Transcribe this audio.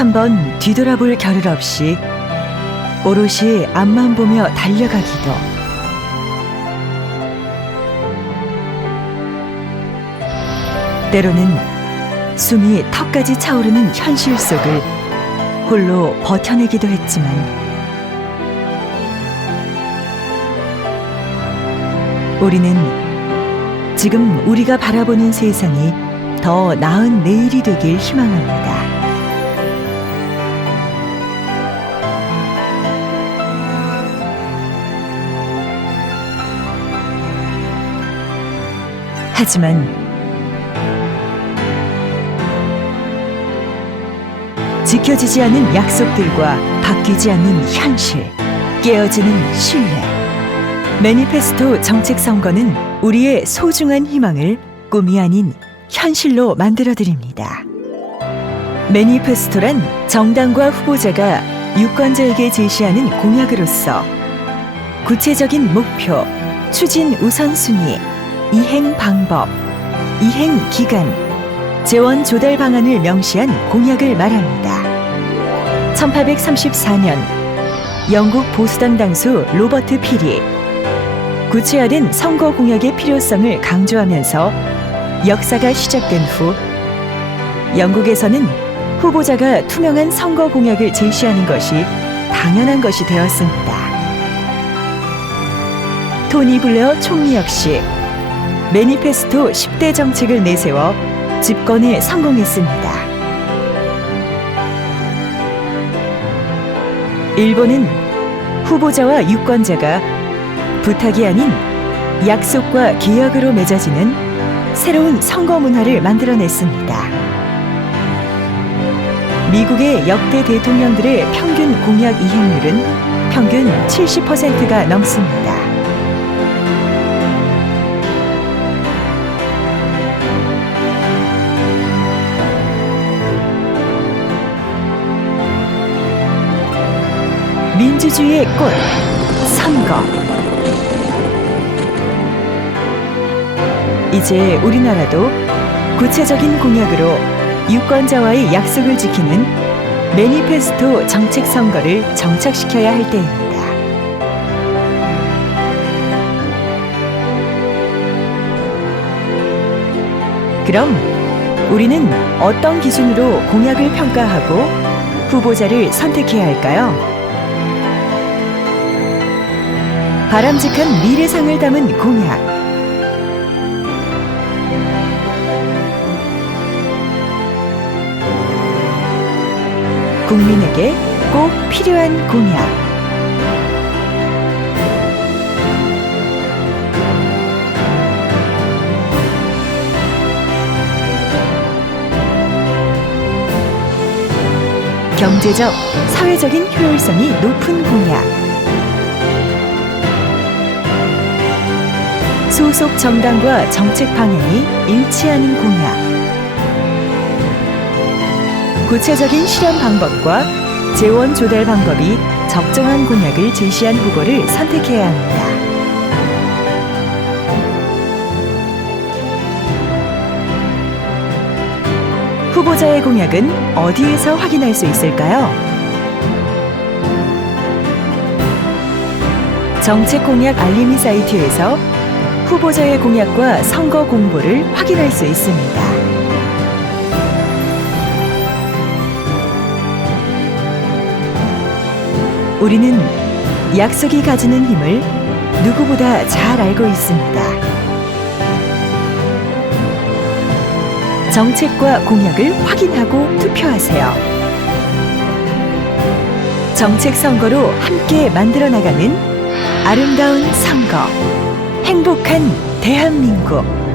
한번 뒤돌아볼 겨를 없이 오롯이 앞만 보며 달려가기도 때로는 숨이 턱까지 차오르는 현실 속을 홀로 버텨내기도 했지만 우리는 지금 우리가 바라보는 세상이 더 나은 내일이 되길 희망합니다. 하지만 지켜지지 않은 약속들과 바뀌지 않는 현실, 깨어지는 신뢰. 매니페스토 정책 선거는 우리의 소중한 희망을 꿈이 아닌 현실로 만들어 드립니다. 매니페스토란 정당과 후보자가 유권자에게 제시하는 공약으로서 구체적인 목표, 추진 우선순위, 이행 방법, 이행 기간, 재원 조달 방안을 명시한 공약을 말합니다. 1834년 영국 보수당 당수 로버트 필이 구체화된 선거 공약의 필요성을 강조하면서 역사가 시작된 후 영국에서는 후보자가 투명한 선거 공약을 제시하는 것이 당연한 것이 되었습니다. 토니 블레어 총리 역시 매니페스토 10대 정책을 내세워 집권에 성공했습니다. 일본은 후보자와 유권자가 부탁이 아닌 약속과 계약으로 맺어지는 새로운 선거 문화를 만들어냈습니다. 미국의 역대 대통령들의 평균 공약 이행률은 평균 70%가 넘습니다. 민주주의의 꽃, 선거. 이제 우리나라도 구체적인 공약으로 유권자와의 약속을 지키는 매니페스토 정책 선거를 정착시켜야 할 때입니다. 그럼 우리는 어떤 기준으로 공약을 평가하고 후보자를 선택해야 할까요? 바람직한 미래상을 담은 공약. 국민에게 꼭 필요한 공약. 경제적, 사회적인 효율성이 높은 공약. 소속 정당과 정책 방향이 일치하는 공약. 구체적인 실현 방법과 재원 조달 방법이 적정한 공약을 제시한 후보를 선택해야 합니다. 후보자의 공약은 어디에서 확인할 수 있을까요? 정책 공약 알림이 사이트에서 후보자의 공약과 선거 공보를 확인할 수 있습니다. 우리는 약속이 가지는 힘을 누구보다 잘 알고 있습니다. 정책과 공약을 확인하고 투표하세요. 정책 선거로 함께 만들어 나가는 아름다운 선거. 행복한 대한민국.